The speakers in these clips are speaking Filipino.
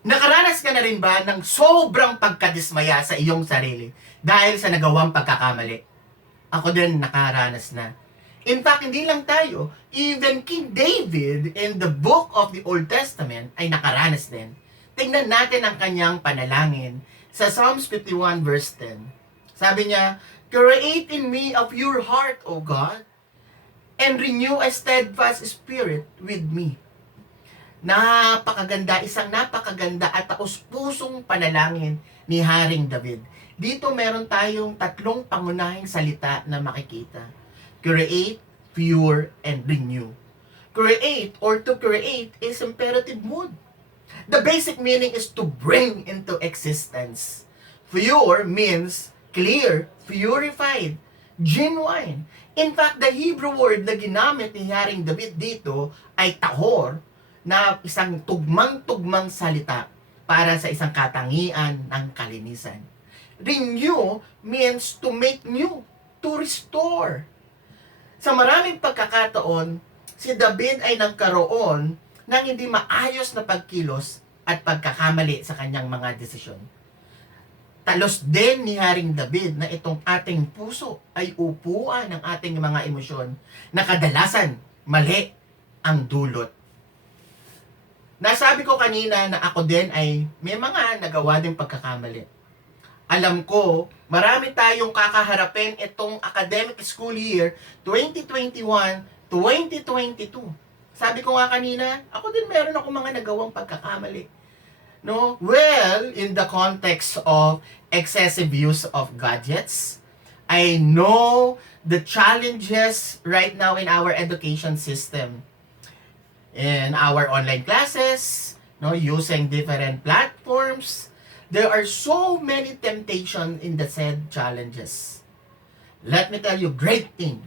Nakaranas ka na rin ba ng sobrang pagkadismaya sa iyong sarili dahil sa nagawang pagkakamali? Ako din nakaranas na. In fact, hindi lang tayo, even King David in the book of the Old Testament ay nakaranas din. Tingnan natin ang kanyang panalangin sa Psalms 51 verse 10. Sabi niya, "Create in me a pure heart, O God, and renew a steadfast spirit with me." Napakaganda, isang napakaganda at taos-pusong panalangin ni Haring David. Dito meron tayong tatlong pangunahing salita na makikita. Create, pure, and renew. Create or to create is imperative mood. The basic meaning is to bring into existence. Pure means clear, purified, genuine. In fact, the Hebrew word na ginamit ni Haring David dito ay tahor, na isang tugmang-tugmang salita para sa isang katangian ng kalinisan. Renew means to make new, to restore. Sa maraming pagkakataon, si David ay nagkaroon ng hindi maayos na pagkilos at pagkakamali sa kanyang mga desisyon. Talos din ni Haring David na itong ating puso ay upuan ng ating mga emosyon na kadalasan mali ang dulot. Nasabi ko kanina na ako din ay may mga nagawa din pagkakamali. Alam ko, marami tayong kakaharapin itong academic school year 2021-2022. Sabi ko nga kanina, ako din meron ako mga nagawang pagkakamali. No? Well, in the context of excessive use of gadgets, I know the challenges right now in our education system. In our online classes, no, using different platforms, there are so many temptations in the said challenges. Let me tell you, great thing.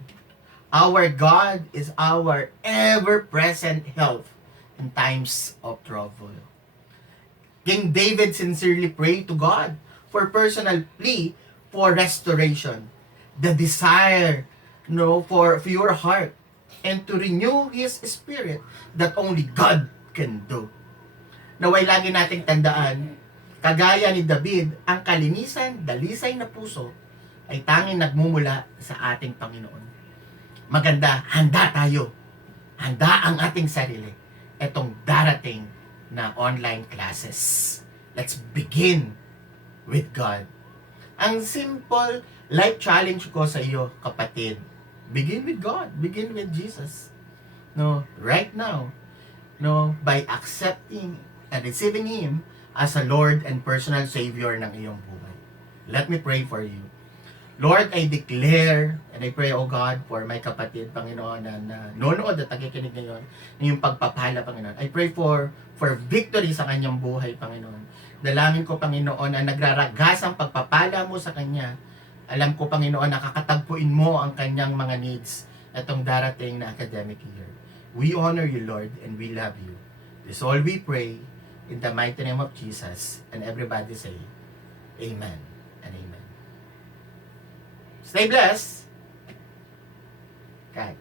Our God is our ever-present help in times of trouble. King David sincerely prayed to God for personal plea for restoration, the desire, for your heart, and to renew His Spirit that only God can do. Naway lagi nating tandaan, kagaya ni David, ang kalinisan, dalisay na puso ay tanging nagmumula sa ating Panginoon. Maganda, handa tayo. Handa ang ating sarili. Etong darating na online classes. Let's begin with God. Ang simple life challenge ko sa iyo, kapatid, begin with God. Begin with Jesus. Right now, by accepting and receiving Him as a Lord and personal Savior ng iyong buhay. Let me pray for you. Lord, I declare and I pray, O God, for my kapatid, Panginoon, na nanonood at nakikinig ngayon, ng iyong pagpapala, Panginoon. I pray for victory sa kanyang buhay, Panginoon. Dalangin ko, Panginoon, na nagraragas ang pagpapala mo sa kanya. Alam ko, Panginoon, nakakatagpuin mo ang kanyang mga needs itong darating na academic year. We honor you, Lord, and we love you. This all we pray in the mighty name of Jesus. And everybody say, Amen and Amen. Stay blessed. Okay.